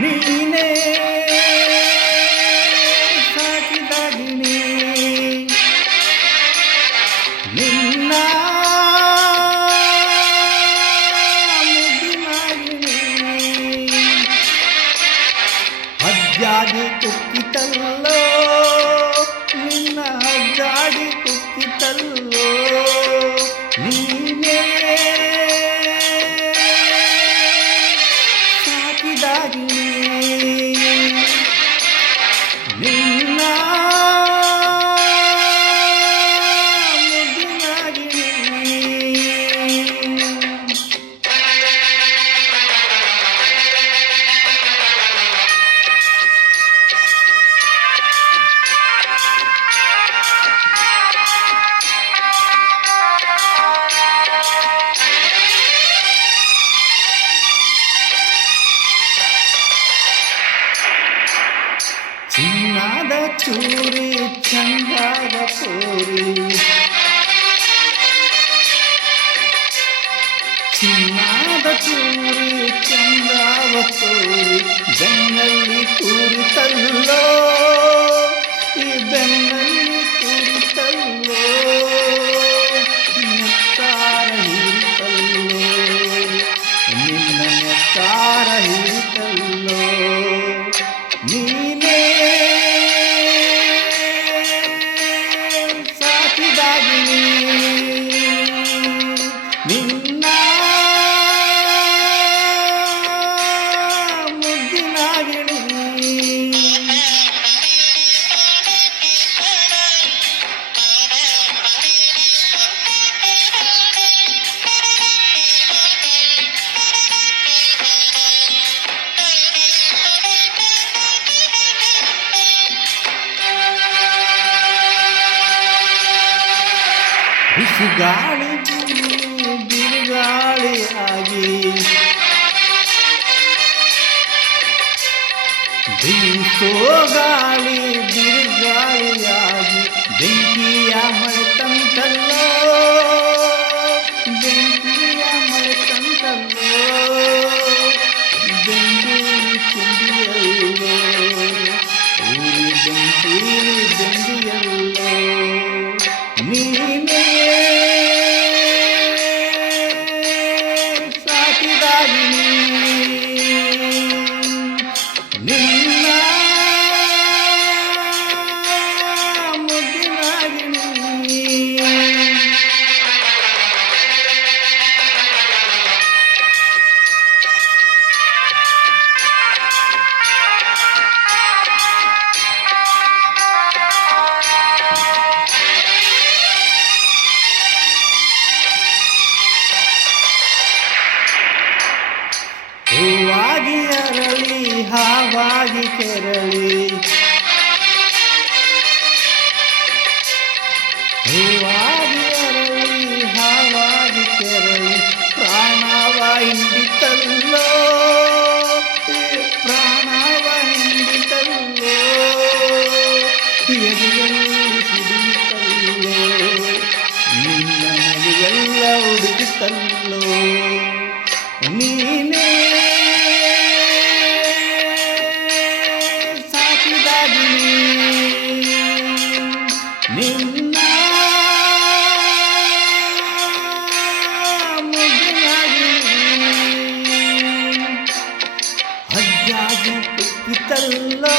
ನೀನೇ ಸಾಕಿದಾಗಿನಿ ನಿನ್ನ ಮುದ್ದಿನಾಗಿನಿ ಹಜ್ಜಾಗಿ ಕುಕ್ಕಿತಲ್ಲೋ ನಿನ್ನ ಹಜ್ಜಾಗಿ ಕುಕ್ಕಿತಲ್ಲೋ ನೀನೇ ಸಾಕಿದಾಗಿನಿ ನಿನ್ನ ಮುದ್ದಿನಾಗಿನಿ ಚಿನ್ನದ ಚೂರಿ ಚಂದದ ಪೂರಿ ಚಿನ್ನದ ಚೂರಿ ಚಂದದ ಪೂರಿ ಬೆನ್ನಲ್ಲಿ ಕೂರಿತಲ್ಲೋ ಈ ಬೆನ್ನಲ್ಲಿ ಕೂರಿತಲ್ಲೋ ನೆತ್ತಾರ ಹೀರಿತಲ್ಲೋ ನಿನ್ನ ನೆತ್ತಾರ ಹೀರಿತಲ್ಲೋ ನೀನೇ ಸಾಕಿದಾಗಿನಿ ನಿನ್ನ ಮುದ್ದಿನಾಗಿನಿ ಬಿಸಿಗಾಳಿ ಬಿರುಗಾಳಿ ಆಗಿ ಬೀಸೋ ಗಾಳಿ ಬಿರುಗಾಳಿಯಾಗಿ ಬೆಂಕಿಯ ಮಳೆ ತಂತಲ್ಲೋ ಬೆಂಕಿಯ ಮಳೆ ತಂತಲ್ಲೋ ಬೆಂಕಿ ತುಂಬಿಯಲ್ಲೋ ಊರಿ ಬೆಂಕಿ ಬೆಂಕಿಯಲ್ಲೋ ನೀನೇ ಸಾಕಿದಾಗಿನಿ ನಿನ್ನ ಮುದ್ದಿನಾಗಿನಿ ಹೂವಾಗಿ ಅರಳಿ ಹಾವಾಗಿ ಕೆರಳಿ ಹೂವಾಗಿ ಅರಳಿ ಹಾವಾಗಿ ಕೆರಳಿ ಪ್ರಾಣವ ಹಿಂಡಿತಲ್ಲೋ ಪ್ರಾಣವ ಹಿಂಡಿತಲ್ಲೋ ಎದೆಯಲ್ಲಿ ಸಿಡಿತಲ್ಲೋ ನಿನ್ನ ನಗೆಲ್ಲ ಹುಡುಕಿತಲ್ಲೋ ನೀನೇ ಸಾಕಿದಾಗಿನಿ ನಿನ್ನ ಮುದ್ದಿನಾಗಿನಿ ಹಜ್ಜಾಗಿ ಕುಕ್ಕಿತಲ್ಲೋ